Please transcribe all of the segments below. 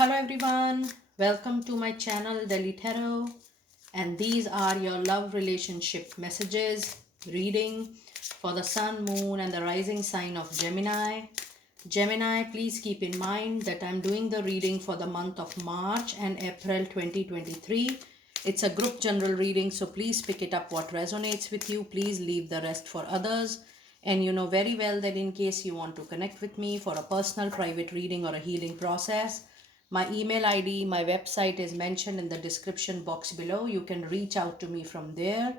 Hello everyone, welcome to my channel Delhi Tarot, and these are your love relationship messages reading for the sun, moon and the rising sign of Gemini. Gemini, please keep in mind that I'm doing the reading for the month of March and April 2023. It's a group general reading, so please pick it up what resonates with you. Please leave the rest for others. And you know very well that in case you want to connect with me for a personal private reading or a healing process, my email ID, my website is mentioned in the description box below. You can reach out to me from there.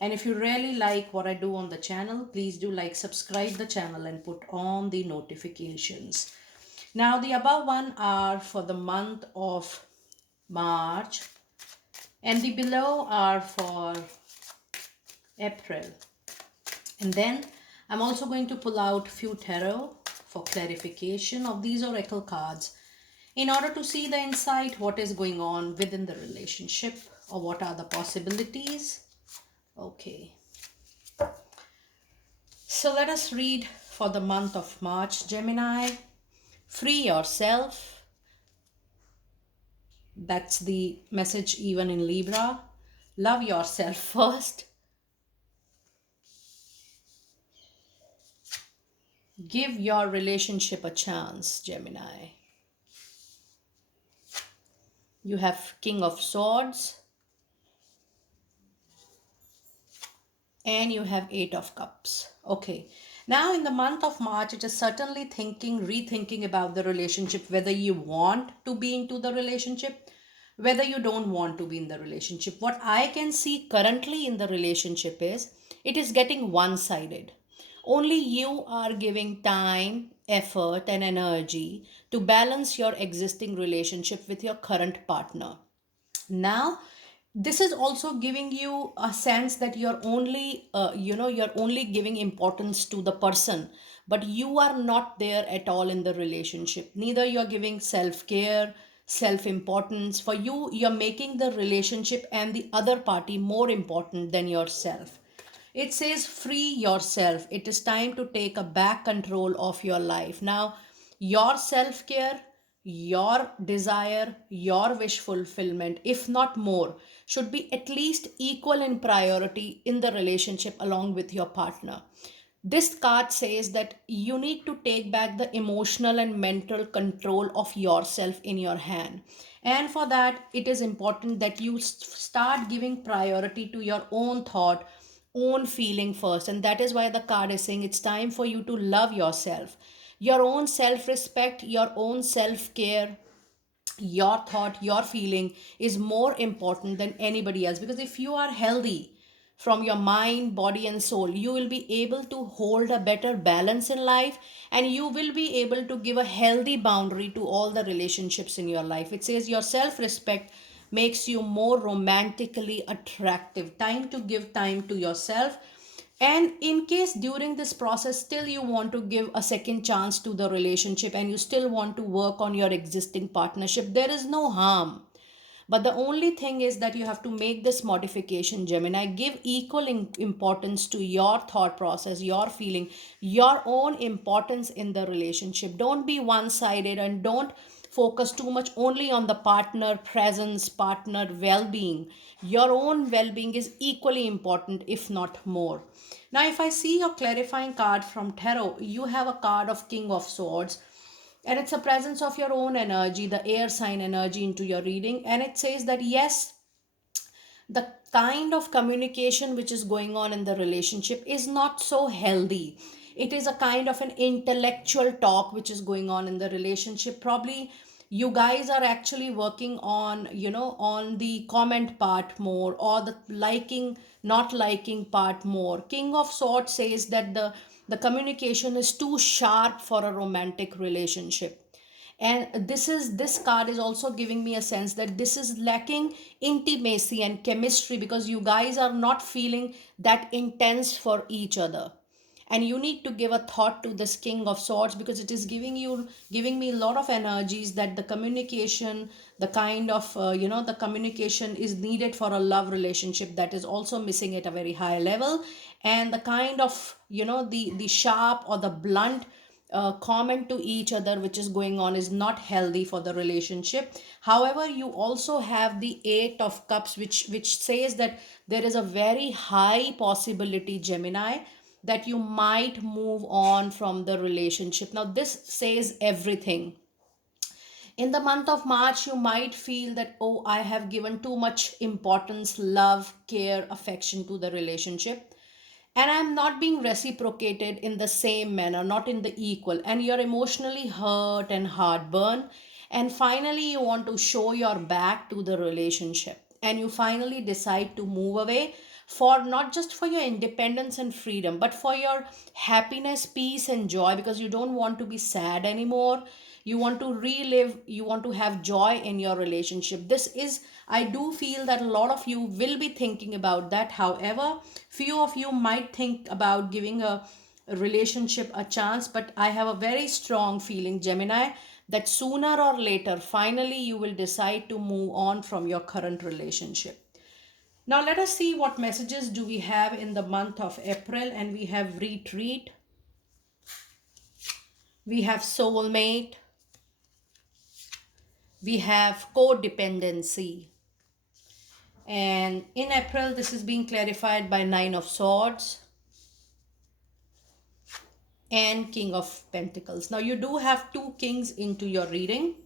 And if you really like what I do on the channel, please do like, subscribe the channel and put on the notifications. Now the above one are for the month of March and the below are for April. And then I'm also going to pull out few tarot for clarification of these oracle cards in order to see the insight, what is going on within the relationship or what are the possibilities. Okay. So let us read for the month of March, Gemini. Free yourself. That's the message even in Libra. Love yourself first. Give your relationship a chance, Gemini. You have King of Swords and you have Eight of Cups. Okay. Now in the month of March, it is certainly rethinking about the relationship, whether you want to be into the relationship, whether you don't want to be in the relationship. What I can see currently in the relationship is it is getting one-sided. Only you are giving time, effort, and energy to balance your existing relationship with your current partner. Now this is also giving you a sense that you're only you're only giving importance to the person, but you are not there at all in the relationship. Neither you're giving self-care, self-importance. For you, you're making the relationship and the other party more important than yourself. It says free yourself. It is time to take a back control of your life. Now, your self care, your desire, your wish fulfillment, if not more, should be at least equal in priority in the relationship along with your partner. This card says that you need to take back the emotional and mental control of yourself in your hand. And for that, it is important that you start giving priority to your own thought, own feeling first. And that is why the card is saying it's time for you to love yourself. Your own self respect, your own self care, your thought, your feeling is more important than anybody else. Because if you are healthy from your mind, body, and soul, you will be able to hold a better balance in life, and you will be able to give a healthy boundary to all the relationships in your life. It says your self respect makes you more romantically attractive. Time to give time to yourself. And in case during this process still you want to give a second chance to the relationship and you still want to work on your existing partnership, there is no harm. But the only thing is that you have to make this modification, Gemini. Give equal importance to your thought process, your feeling, your own importance in the relationship. Don't be one sided and don't focus too much only on the partner presence, partner well being. Your own well being is equally important, if not more. Now, if I see your clarifying card from Tarot, you have a card of King of Swords, and it's a presence of your own energy, the air sign energy into your reading. And it says that yes, the kind of communication which is going on in the relationship is not so healthy. It is a kind of an intellectual talk which is going on in the relationship. Probably you guys are actually working on, on the comment part more, or the liking, not liking part more. King of Swords says that the communication is too sharp for a romantic relationship. And this card is also giving me a sense that this is lacking intimacy and chemistry, because you guys are not feeling that intense for each other. And you need to give a thought to this King of Swords, because it is giving me a lot of energies that the communication, the kind of the communication is needed for a love relationship, that is also missing at a very high level. And the kind of the sharp or the blunt comment to each other which is going on is not healthy for the relationship. However, you also have the 8 of cups, which says that there is a very high possibility, Gemini, that you might move on from the relationship. Now this says everything. In the month of March, you might feel that, oh, I have given too much importance, love, care, affection to the relationship, and I'm not being reciprocated in the same manner, not in the equal, and you're emotionally hurt and heartburn. And finally, you want to show your back to the relationship, and you finally decide to move away, for not just for your independence and freedom, but for your happiness, peace, and joy, because you don't want to be sad anymore. You want to relive, you want to have joy in your relationship. This is, I do feel that a lot of you will be thinking about that. However, few of you might think about giving a relationship a chance, but I have a very strong feeling, Gemini, that sooner or later finally you will decide to move on from your current relationship. Now let us see what messages do we have in the month of April. And we have retreat, we have soulmate, we have codependency. And in April, this is being clarified by Nine of Swords and King of Pentacles. Now, you do have two kings into your reading.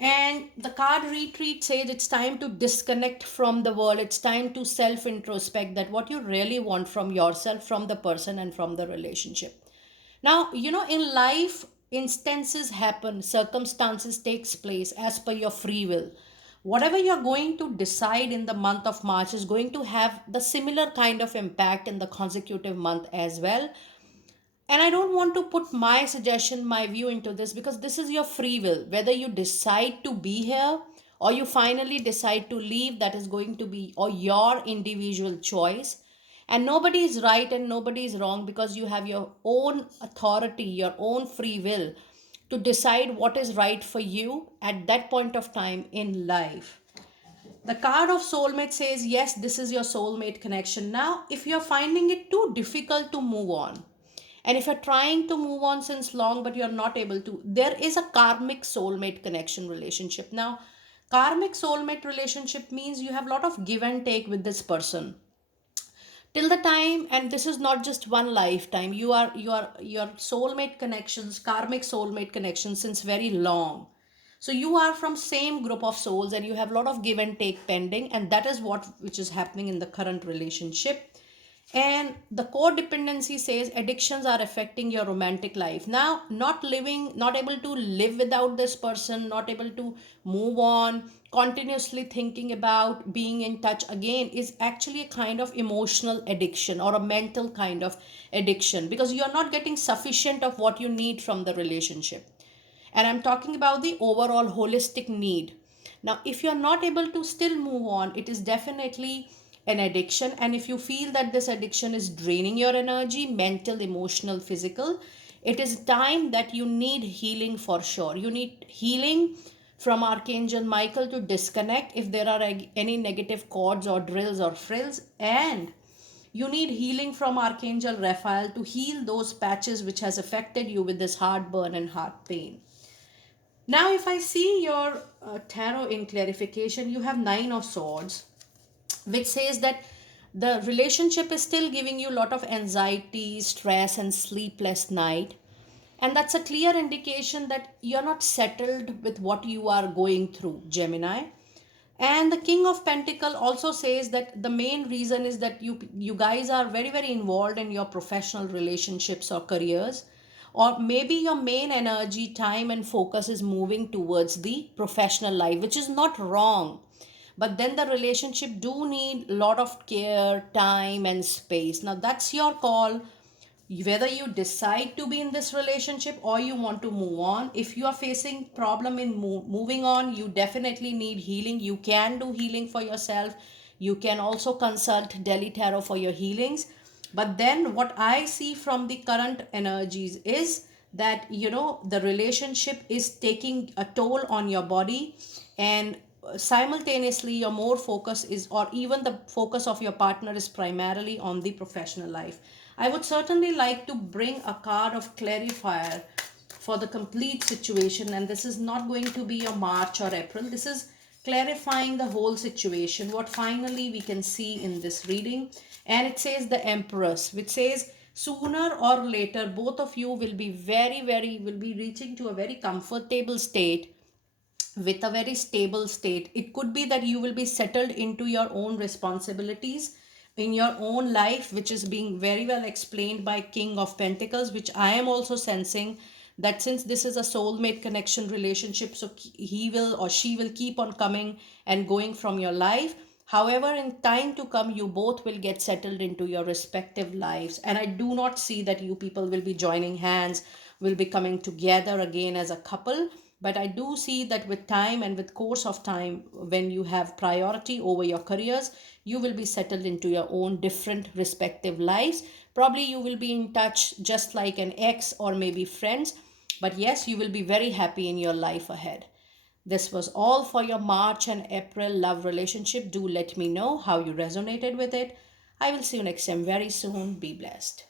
And the card retreat says it's time to disconnect from the world. It's time to self introspect that what you really want from yourself, from the person, and from the relationship. Now, in life, instances happen, circumstances takes place as per your free will. Whatever you're going to decide in the month of March is going to have the similar kind of impact in the consecutive month as well. And I don't want to put my suggestion, my view into this, because this is your free will. Whether you decide to be here or you finally decide to leave, that is going to be or your individual choice. And nobody is right and nobody is wrong, because you have your own authority, your own free will to decide what is right for you at that point of time in life. The card of soulmate says, yes, this is your soulmate connection. Now, if you're finding it too difficult to move on, and if you're trying to move on since long but you're not able to, there is a karmic soulmate connection relationship. Now, karmic soulmate relationship means you have a lot of give and take with this person till the time, and this is not just one lifetime. You are your soulmate connections, karmic soulmate connections, since very long. So you are from same group of souls and you have a lot of give and take pending, and that is what which is happening in the current relationship. And the codependency says addictions are affecting your romantic life. Now, not living, not able to live without this person, not able to move on, continuously thinking about being in touch again is actually a kind of emotional addiction or a mental kind of addiction, because you are not getting sufficient of what you need from the relationship. And I'm talking about the overall holistic need. Now, if you're not able to still move on, it is definitely an addiction. And if you feel that this addiction is draining your energy, mental, emotional, physical, it is time that you need healing for sure. You need healing from Archangel Michael to disconnect if there are any negative cords or drills or frills. And you need healing from Archangel Raphael to heal those patches which has affected you with this heartburn and heart pain. Now, if I see your tarot in clarification, you have Nine of Swords, which says that the relationship is still giving you a lot of anxiety, stress, and sleepless night. And that's a clear indication that you're not settled with what you are going through, Gemini. And the King of Pentacle also says that the main reason is that you guys are very, very involved in your professional relationships or careers, or maybe your main energy, time, and focus is moving towards the professional life, which is not wrong. But then the relationship do need a lot of care, time, and space. Now that's your call, whether you decide to be in this relationship or you want to move on. If you are facing problem in moving on, you definitely need healing. You can do healing for yourself. You can also consult Delhi Tarot for your healings. But then what I see from the current energies is that the relationship is taking a toll on your body, and simultaneously your more focus is, or even the focus of your partner is primarily on the professional life. I would certainly like to bring a card of clarifier for the complete situation, and this is not going to be your March or April. This is clarifying the whole situation, what finally we can see in this reading. And it says the Empress, which says sooner or later both of you will be will be reaching to a very comfortable state, with a very stable state. It could be that you will be settled into your own responsibilities in your own life, which is being very well explained by King of Pentacles, which I am also sensing that since this is a soulmate connection relationship, so he will or she will keep on coming and going from your life. However, in time to come, you both will get settled into your respective lives. And I do not see that you people will be joining hands, will be coming together again as a couple. But I do see that with time and with course of time, when you have priority over your careers, you will be settled into your own different respective lives. Probably you will be in touch just like an ex or maybe friends. But yes, you will be very happy in your life ahead. This was all for your March and April love relationship. Do let me know how you resonated with it. I will see you next time very soon. Be blessed.